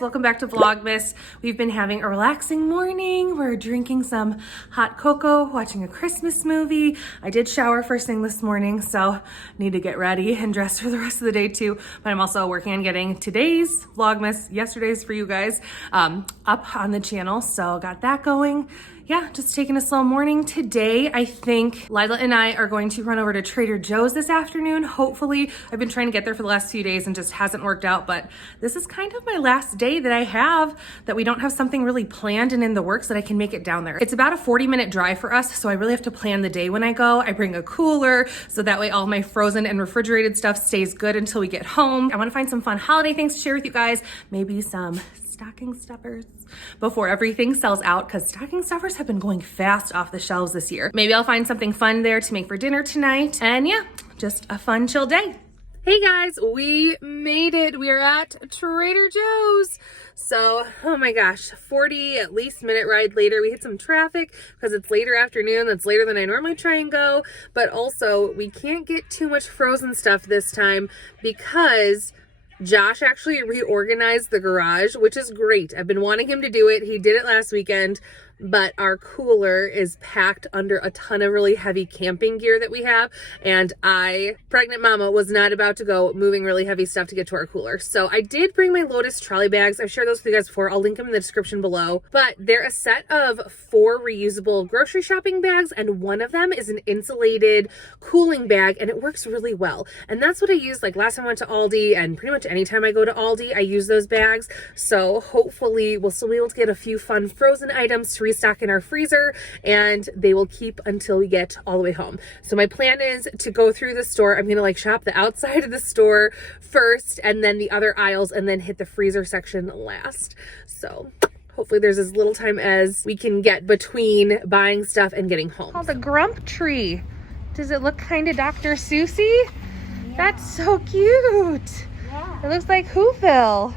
guys, welcome back to Vlogmas. We've been having a relaxing morning. We're drinking some hot cocoa, watching a Christmas movie. I did shower first thing this morning, so need to get ready and dress for the rest of the day too. But I'm also working on getting today's Vlogmas, yesterday's for you guys, up on the channel. So got that going. Yeah, just taking a slow morning today. I think Lila and I are going to run over to Trader Joe's this afternoon. Hopefully, I've been trying to get there for the last few days and just hasn't worked out, but this is kind of my last day that I have that we don't have something really planned and in the works that I can make it down there. It's about a 40-minute drive for us, so I really have to plan the day when I go. I bring a cooler, so that way all my frozen and refrigerated stuff stays good until we get home. I wanna find some fun holiday things to share with you guys, maybe some stocking stuffers before everything sells out, because stocking stuffers have been going fast off the shelves this year. Maybe I'll find something fun there to make for dinner tonight. And yeah, just a fun, chill day. Hey guys, we made it. We are at Trader Joe's. So, oh my gosh, 40 at least minute ride later. We hit some traffic because it's later afternoon. That's later than I normally try and go. But also, we can't get too much frozen stuff this time because Josh actually reorganized the garage, which is great. I've been wanting him to do it. He did it last weekend, but our cooler is packed under a ton of really heavy camping gear that we have. And I, pregnant mama, was not about to go moving really heavy stuff to get to our cooler. So I did bring my Lotus trolley bags. I've shared those with you guys before. I'll link them in the description below. But they're a set of 4 reusable grocery shopping bags, and one of them is an insulated cooling bag, and it works really well. And that's what I used like last time I went to Aldi, and pretty much anytime I go to Aldi, I use those bags. So hopefully we'll still be able to get a few fun frozen items to restock in our freezer, and they will keep until we get all the way home. So my plan is to go through the store. I'm gonna like shop the outside of the store first, and then the other aisles, and then hit the freezer section last. So hopefully there's as little time as we can get between buying stuff and getting home. Oh, the Grump tree. Does it look kind of Dr. Seussy? Yeah. That's so cute. Yeah. It looks like Whoville.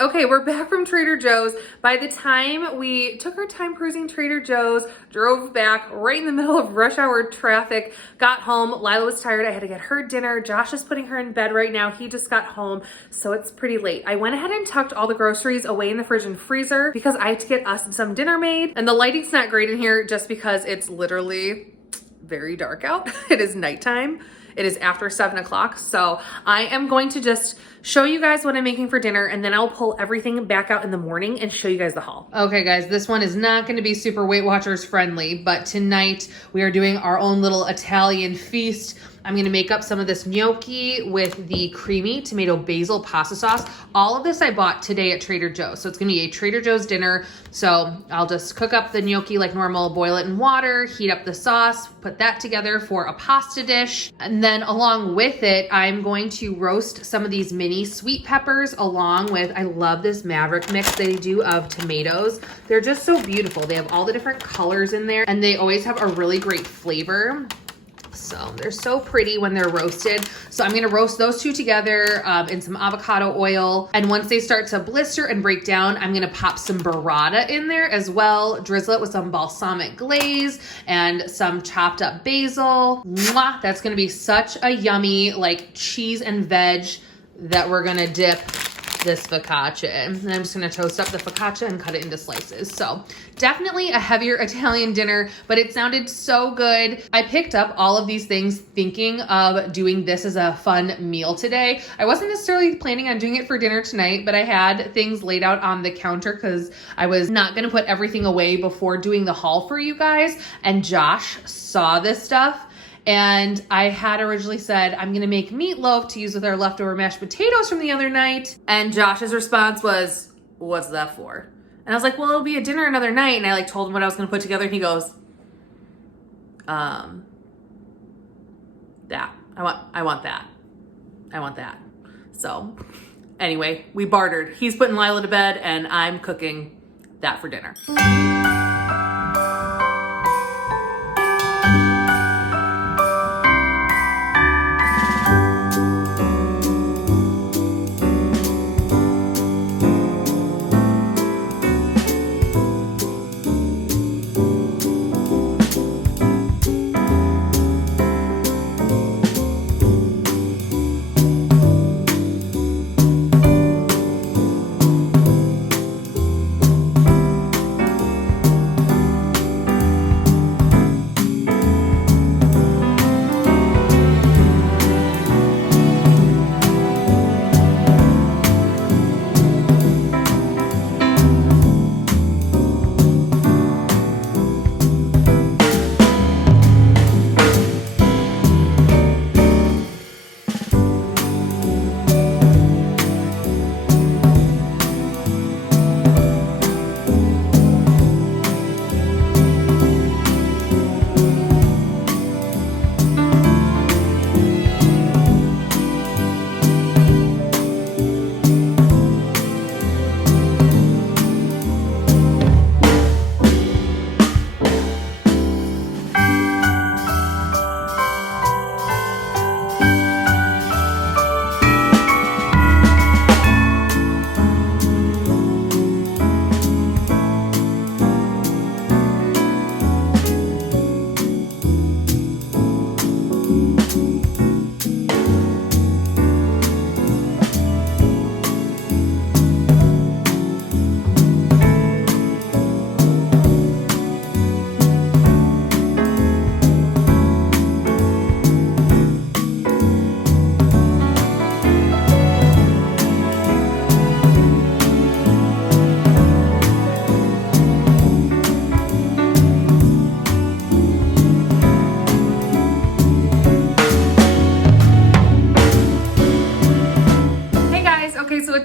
Okay, we're back from Trader Joe's. By the time we took our time cruising Trader Joe's, drove back right in the middle of rush hour traffic, got home, Lila was tired, I had to get her dinner. Josh is putting her in bed right now. He just got home, so it's pretty late. I went ahead and tucked all the groceries away in the fridge and freezer because I had to get us some dinner made. And the lighting's not great in here just because it's literally very dark out. It is nighttime. It is after 7 o'clock. So I am going to just show you guys what I'm making for dinner, and then I'll pull everything back out in the morning and show you guys the haul. Okay guys, this one is not going to be super Weight Watchers friendly, but tonight we are doing our own little Italian feast. I'm gonna make up some of this gnocchi with the creamy tomato basil pasta sauce. All of this I bought today at Trader Joe's. So it's gonna be a Trader Joe's dinner. So I'll just cook up the gnocchi like normal, boil it in water, heat up the sauce, put that together for a pasta dish. And then along with it, I'm going to roast some of these mini sweet peppers along with, I love this Maverick mix they do of tomatoes. They're just so beautiful. They have all the different colors in there, and they always have a really great flavor. So they're so pretty when they're roasted. So I'm gonna roast those two together in some avocado oil. And once they start to blister and break down, I'm gonna pop some burrata in there as well, drizzle it with some balsamic glaze and some chopped up basil. Mwah! That's gonna be such a yummy like cheese and veg that we're gonna dip this focaccia. And I'm just gonna toast up the focaccia and cut it into slices. So definitely a heavier Italian dinner, but it sounded so good. I picked up all of these things thinking of doing this as a fun meal today. I wasn't necessarily planning on doing it for dinner tonight, but I had things laid out on the counter because I was not gonna put everything away before doing the haul for you guys. And Josh saw this stuff. And I had originally said, I'm gonna make meatloaf to use with our leftover mashed potatoes from the other night. And Josh's response was, what's that for? And I was like, well, it'll be a dinner another night. And I like told him what I was gonna put together and he goes, that, I want that. I want that. So anyway, we bartered. He's putting Lila to bed and I'm cooking that for dinner.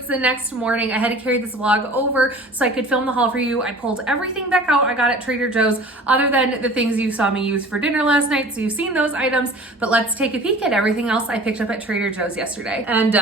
The next morning, I had to carry this vlog over so I could film the haul for you. I pulled everything back out I got at Trader Joe's other than the things you saw me use for dinner last night, so you've seen those items, but let's take a peek at everything else I picked up at Trader Joe's yesterday. And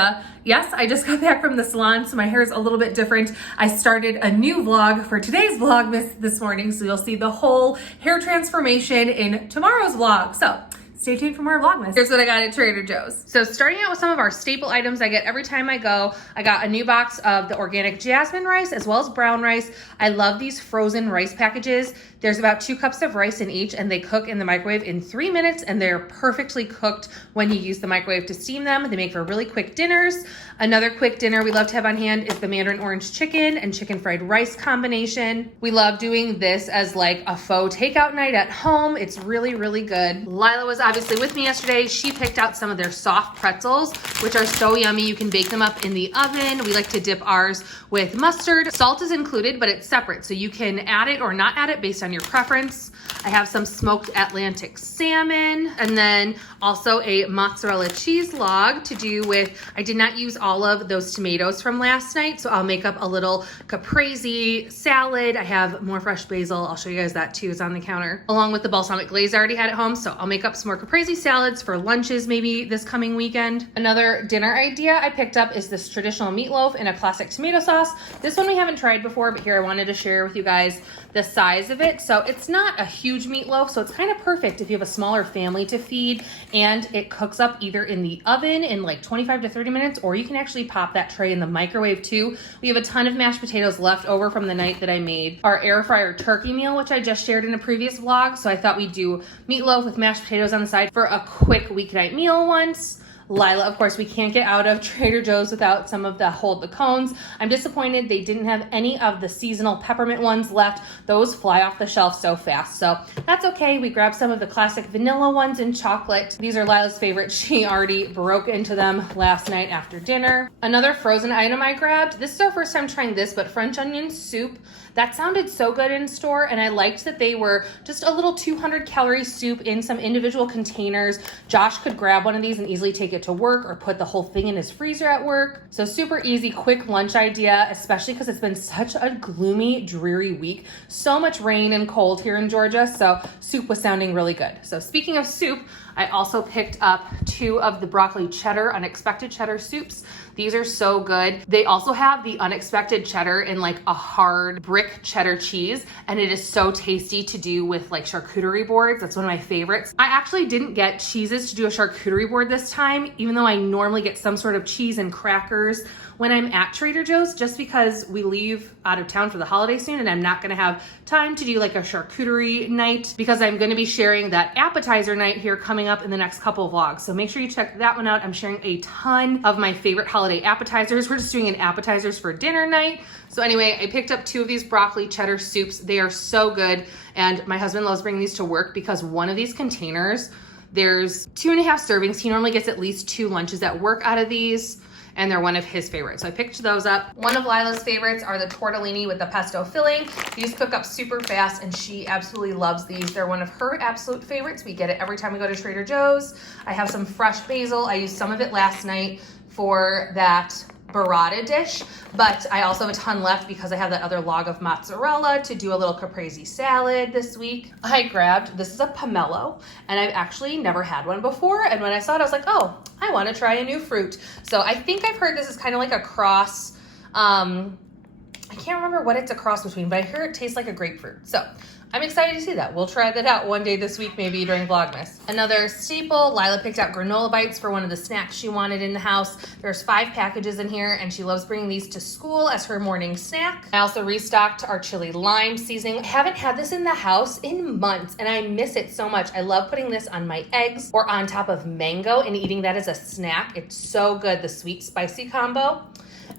yes, I just got back from the salon, so my hair is a little bit different. I started a new vlog for today's vlog this morning, so you'll see the whole hair transformation in tomorrow's vlog. So stay tuned for more Vlogmas. Here's what I got at Trader Joe's. So starting out with some of our staple items I get every time I go, I got a new box of the organic jasmine rice as well as brown rice. I love these frozen rice packages. There's about 2 cups of rice in each and they cook in the microwave in 3 minutes and they're perfectly cooked when you use the microwave to steam them. They make for really quick dinners. Another quick dinner we love to have on hand is the mandarin orange chicken and chicken fried rice combination. We love doing this as like a faux takeout night at home. It's really, really good. Lila was obviously with me yesterday. She picked out some of their soft pretzels, which are so yummy. You can bake them up in the oven. We like to dip ours with mustard. Salt is included, but it's separate. So you can add it or not add it based on your preference. I have some smoked Atlantic salmon and then also a mozzarella cheese log to do with, I did not use all of those tomatoes from last night, so I'll make up a little caprese salad. I have more fresh basil. I'll show you guys that too. It's on the counter, along with the balsamic glaze I already had at home. So I'll make up some more caprese salads for lunches maybe this coming weekend. Another dinner idea I picked up is this traditional meatloaf in a classic tomato sauce. This one we haven't tried before, but here I wanted to share with you guys the size of it. So it's not a huge meatloaf, so it's kind of perfect if you have a smaller family to feed, and it cooks up either in the oven in like 25 to 30 minutes, or you can actually pop that tray in the microwave too. We have a ton of mashed potatoes left over from the night that I made our air fryer turkey meal, which I just shared in a previous vlog. So I thought we'd do meatloaf with mashed potatoes on the side for a quick weeknight meal once. Lila, of course, we can't get out of Trader Joe's without some of the hold the cones. I'm disappointed they didn't have any of the seasonal peppermint ones left. Those fly off the shelf so fast, so that's okay. We grabbed some of the classic vanilla ones in chocolate. These are Lila's favorite. She already broke into them last night after dinner. Another frozen item I grabbed, this is our first time trying this, but French onion soup. That sounded so good in store, and I liked that they were just a little 200 calorie soup in some individual containers. Josh could grab one of these and easily take it to work or put the whole thing in his freezer at work. So super easy, quick lunch idea, especially because it's been such a gloomy, dreary week. So much rain and cold here in Georgia, so soup was sounding really good. So speaking of soup, I also picked up 2 of the broccoli cheddar, unexpected cheddar soups. These are so good. They also have the unexpected cheddar in like a hard brick cheddar cheese, and it is so tasty to do with like charcuterie boards. That's one of my favorites. I actually didn't get cheeses to do a charcuterie board this time, even though I normally get some sort of cheese and crackers when I'm at Trader Joe's, just because we leave out of town for the holiday soon and I'm not gonna have time to do like a charcuterie night because I'm gonna be sharing that appetizer night here coming up in the next couple of vlogs. So make sure you check that one out. I'm sharing a ton of my favorite holiday appetizers. We're just doing an appetizers for dinner night. So anyway, I picked up 2 of these broccoli cheddar soups. They are so good. And my husband loves bringing these to work because one of these containers, there's 2.5 servings. He normally gets at least 2 lunches at work out of these, and they're one of his favorites. So I picked those up. One of Lila's favorites are the tortellini with the pesto filling. These cook up super fast and she absolutely loves these. They're one of her absolute favorites. We get it every time we go to Trader Joe's. I have some fresh basil. I used some of it last night for that burrata dish, but I also have a ton left because I have that other log of mozzarella to do a little caprese salad this week. I grabbed, this is a pomelo, and I've actually never had one before, and when I saw it, I was like, oh, I want to try a new fruit. So I think I've heard this is kind of like a cross, I can't remember what it's a cross between, but I hear it tastes like a grapefruit. So I'm excited to see that. We'll try that out one day this week, maybe during Vlogmas. Another staple, Lila picked out granola bites for one of the snacks she wanted in the house. There's 5 packages in here, and she loves bringing these to school as her morning snack. I also restocked our chili lime seasoning. I haven't had this in the house in months, and I miss it so much. I love putting this on my eggs or on top of mango and eating that as a snack. It's so good, the sweet spicy combo.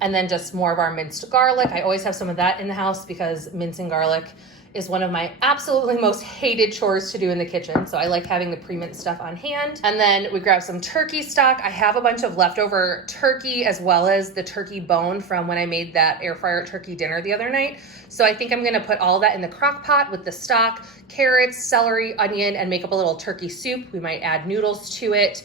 And then just more of our minced garlic. I always have some of that in the house because mincing garlic is one of my absolutely most hated chores to do in the kitchen. So I like having the pre-minced stuff on hand. And then we grabbed some turkey stock. I have a bunch of leftover turkey as well as the turkey bone from when I made that air fryer turkey dinner the other night. So I think I'm gonna put all that in the crock pot with the stock, carrots, celery, onion, and make up a little turkey soup. We might add noodles to it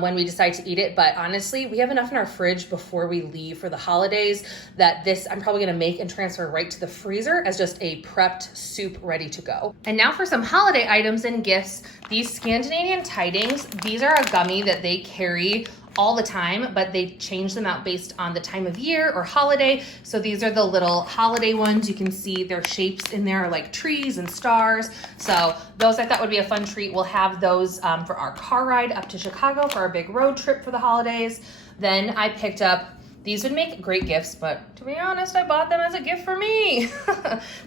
when we decide to eat it. But honestly, we have enough in our fridge before we leave for the holidays that this I'm probably gonna make and transfer right to the freezer as just a prepped soup ready to go. And now for some holiday items and gifts. These Scandinavian tidings, these are a gummy that they carry all the time, but they change them out based on the time of year or holiday. So these are the little holiday ones. You can see their shapes in there are like trees and stars. So those I thought would be a fun treat. We'll have those for our car ride up to Chicago for our big road trip for the holidays. Then I picked up, these would make great gifts, but to be honest, I bought them as a gift for me.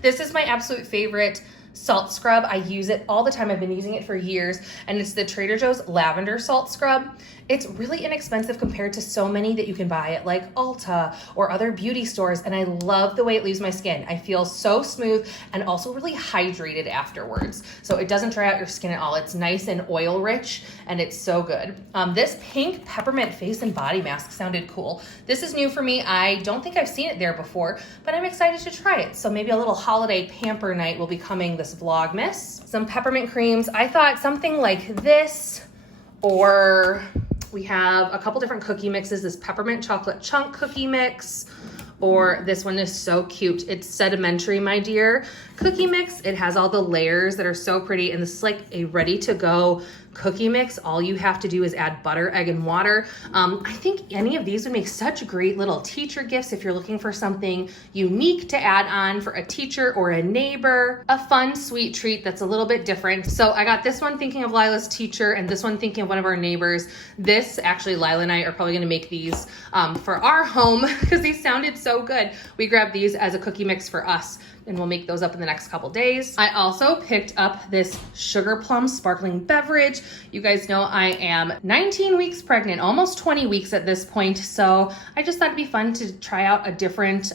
This is my absolute favorite salt scrub. I use it all the time. I've been using it for years, and it's the Trader Joe's lavender salt scrub. It's really inexpensive compared to so many that you can buy at like Ulta or other beauty stores, and I love the way it leaves my skin. I feel so smooth and also really hydrated afterwards. So it doesn't dry out your skin at all. It's nice and oil rich, and it's so good. This pink peppermint face and body mask sounded cool. This is new for me. I don't think I've seen it there before, but I'm excited to try it. So maybe a little holiday pamper night will be coming this Vlogmas. Some peppermint creams. I thought something like this, or we have a couple different cookie mixes, this peppermint chocolate chunk cookie mix, or this one is so cute. It's sedimentary, my dear cookie mix. It has all the layers that are so pretty, and this is like a ready to go cookie mix. All you have to do is add butter, egg, and water. I think any of these would make such great little teacher gifts if you're looking for something unique to add on for a teacher or a neighbor, a fun, sweet treat that's a little bit different. So I got this one thinking of Lila's teacher, and this one thinking of one of our neighbors. This, actually, Lila and I are probably gonna make these for our home because these sounded so good. We grabbed these as a cookie mix for us. and we'll make those up in the next couple days. I also picked up this sugar plum sparkling beverage. You guys know I am 19 weeks pregnant, almost 20 weeks at this point. So I just thought it'd be fun to try out a different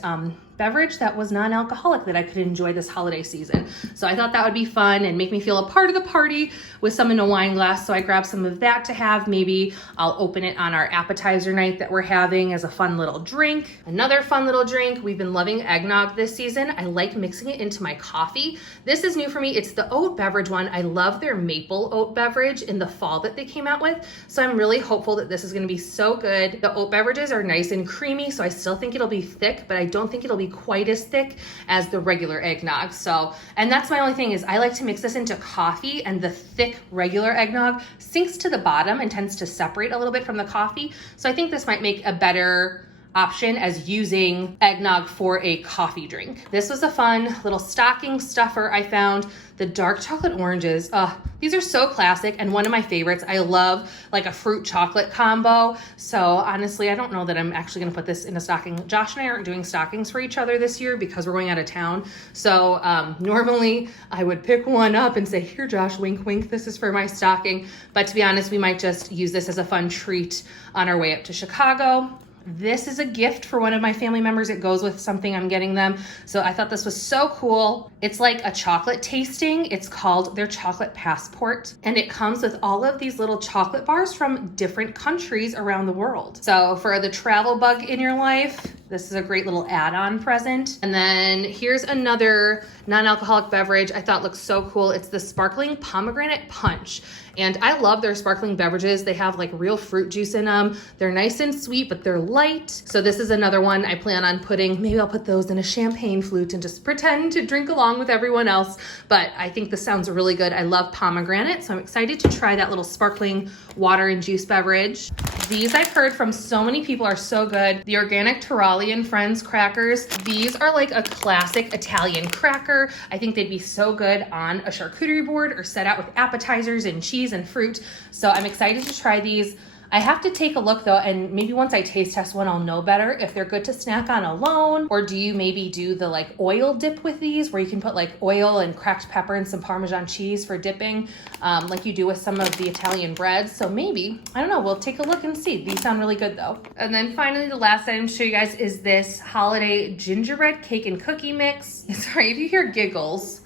beverage that was non-alcoholic that I could enjoy this holiday season. So I thought that would be fun and make me feel a part of the party with some in a wine glass. So I grabbed some of that to have. Maybe I'll open it on our appetizer night that we're having as a fun little drink. Another fun little drink. We've been loving eggnog this season. I like mixing it into my coffee. This is new for me. It's the oat beverage one. I love their maple oat beverage in the fall that they came out with. So I'm really hopeful that this is going to be so good. The oat beverages are nice and creamy, so I still think it'll be thick, but I don't think it'll be quite as thick as the regular eggnog. So, and that's my only thing is I like to mix this into coffee, and the thick regular eggnog sinks to the bottom and tends to separate a little bit from the coffee. So I think this might make a better option as using eggnog for a coffee drink. This was a fun little stocking stuffer I found. The dark chocolate oranges, these are so classic and one of my favorites. I love like a fruit chocolate combo. So honestly, I don't know that I'm actually gonna put this in a stocking. Josh and I aren't doing stockings for each other this year because we're going out of town. So normally I would pick one up and say, here Josh, wink, wink, this is for my stocking. But to be honest, we might just use this as a fun treat on our way up to Chicago. This is a gift for one of my family members. It goes with something I'm getting them. So I thought this was so cool. It's like a chocolate tasting. It's called their chocolate passport. And it comes with all of these little chocolate bars from different countries around the world. So for the travel bug in your life, this is a great little add-on present. And then here's another non-alcoholic beverage I thought looked so cool. It's the sparkling pomegranate punch. And I love their sparkling beverages. They have like real fruit juice in them. They're nice and sweet, but they're light. So this is another one I plan on putting. Maybe I'll put those in a champagne flute and just pretend to drink along with everyone else. But I think this sounds really good. I love pomegranate, so I'm excited to try that little sparkling water and juice beverage. These I've heard from so many people are so good. The organic Terrali and Friends crackers. These are like a classic Italian cracker. I think they'd be so good on a charcuterie board or set out with appetizers and cheese and fruit. So I'm excited to try these. I have to take a look though, and maybe once I taste test one, I'll know better if they're good to snack on alone, or do you maybe do the like oil dip with these where you can put like oil and cracked pepper and some Parmesan cheese for dipping, like you do with some of the Italian breads. So maybe, I don't know, we'll take a look and see. These sound really good though. And then finally, the last item to show you guys is this holiday gingerbread cake and cookie mix. Sorry if you hear giggles.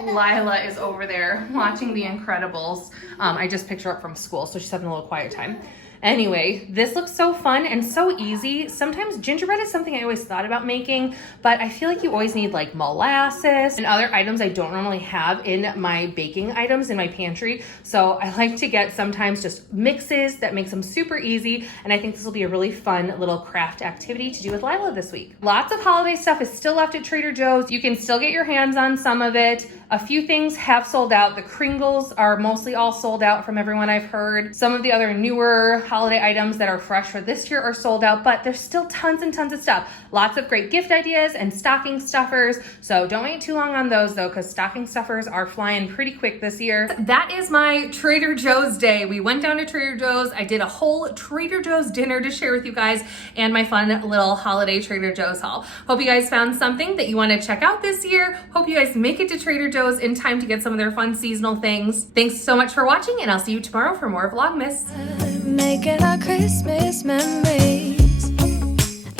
Lila is over there watching The Incredibles. I just picked her up from school, so she's having a little quiet time. Anyway, this looks so fun and so easy. Sometimes gingerbread is something I always thought about making, but I feel like you always need like molasses and other items I don't normally have in my baking items in my pantry. So I like to get sometimes just mixes that makes them super easy. And I think this will be a really fun little craft activity to do with Lila this week. Lots of holiday stuff is still left at Trader Joe's. You can still get your hands on some of it. A few things have sold out. The Kringles are mostly all sold out from everyone I've heard. Some of the other newer holiday items that are fresh for this year are sold out, but there's still tons and tons of stuff. Lots of great gift ideas and stocking stuffers. So don't wait too long on those though, because stocking stuffers are flying pretty quick this year. That is my Trader Joe's day. We went down to Trader Joe's. I did a whole Trader Joe's dinner to share with you guys and my fun little holiday Trader Joe's haul. Hope you guys found something that you want to check out this year. Hope you guys make it to Trader Joe's in time to get some of their fun seasonal things. Thanks so much for watching, and I'll see you tomorrow for more Vlogmas. Making our Christmas memories.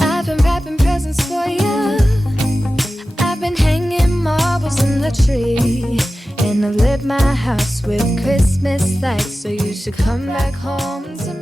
I've been wrapping presents for you. I've been hanging marbles in the tree, and I've lit my house with Christmas lights. So you should come back home to me.